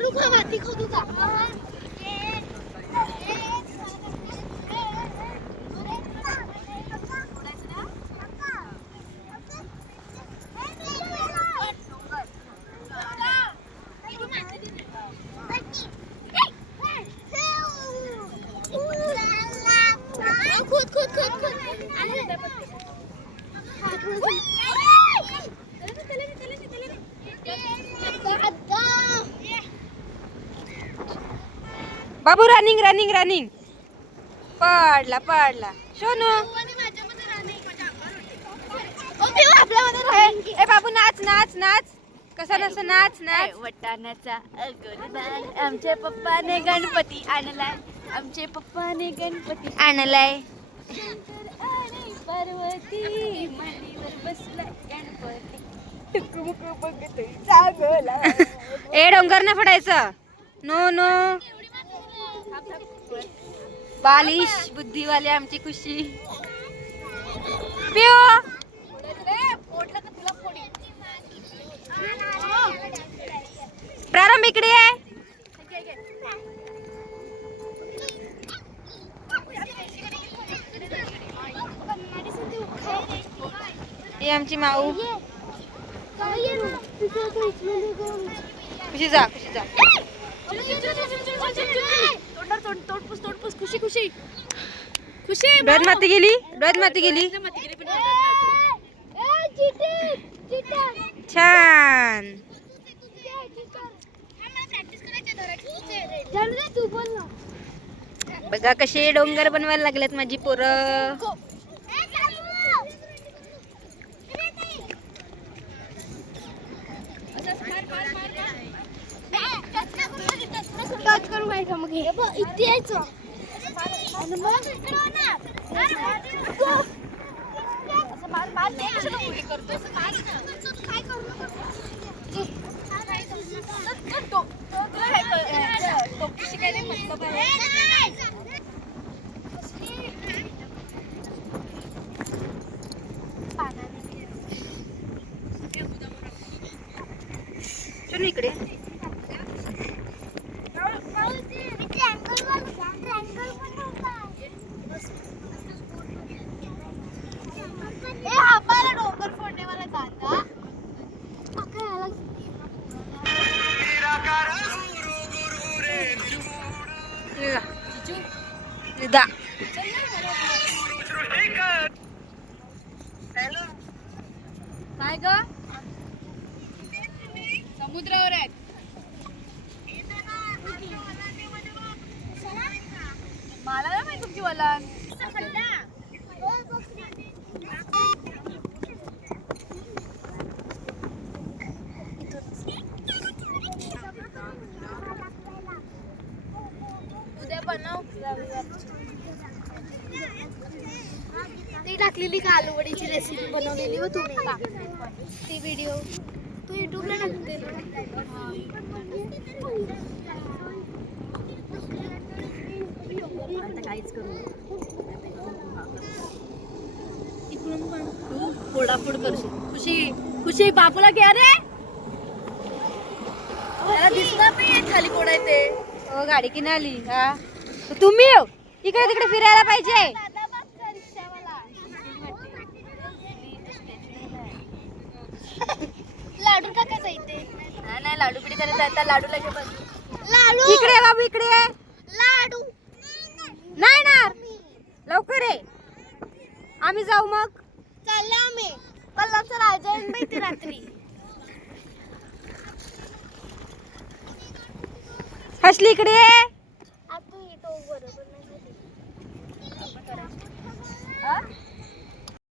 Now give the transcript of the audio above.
Luca avanti con Luca avanti Good, good, good, good. बाबू running running running पडला पडला. सोनू. ए बाबू नाच नाच नाच. कसा नस नाच नाच. वटाण्याचा आमच्या पप्पाने गणपती आणलाय. आमचे पप्पाने गणपती आणलाय. आणि पार्वती मांडीवर बसलाय. गणपती. ए डोंगर न पडायचं नो नो. बालिश बुद्धीवाले आमची खुशी. पिओ! प्रारंभ इकडे आहे हे आमची माऊ. खुशी जा खुशी जा. तोंड तोडपूस तोडपूस खुशी खुशी. खुशी डोळ्यात माती गेली? डोळ्यात माती गेली. छान. तू बोल ना. बघा कसे डोंगर बनवायला लागलेत माझी पोरं. टच मग हे इथे यायचं आणि मग इकडे. काय ग? समुद्रावर आहेत. मला नाही माहिती तुमची वलन. उद्या बनव. ती टाकलेली का आलू वडीची रेसिपी बनवलेली हो व तुम्ही ती व्हिडिओ तू युट्यूबला टाकते काहीच करू इकडून पण तू फोडाफोड करशील. खुशी खुशी बापूला घ्या रे त्याला दिसणार नाही खाली कोण आहे ते हो गाडी की आली? हा? तुम्ही येऊ. इकडे तिकडे फिरायला पाहिजे. लाडू टाकायचा इथे? नाही नाही लाडू पिढी करायचं आता लाडूला घे बस. लाडू! इकडे ये बाबू इकडे ये. लाडू! नाही ना. लवकर ये. आम्ही जाऊ मग. चालले आम्ही. पल्लाचं राजा येऊन माहिती रात्री. हसली इकडे ये. आता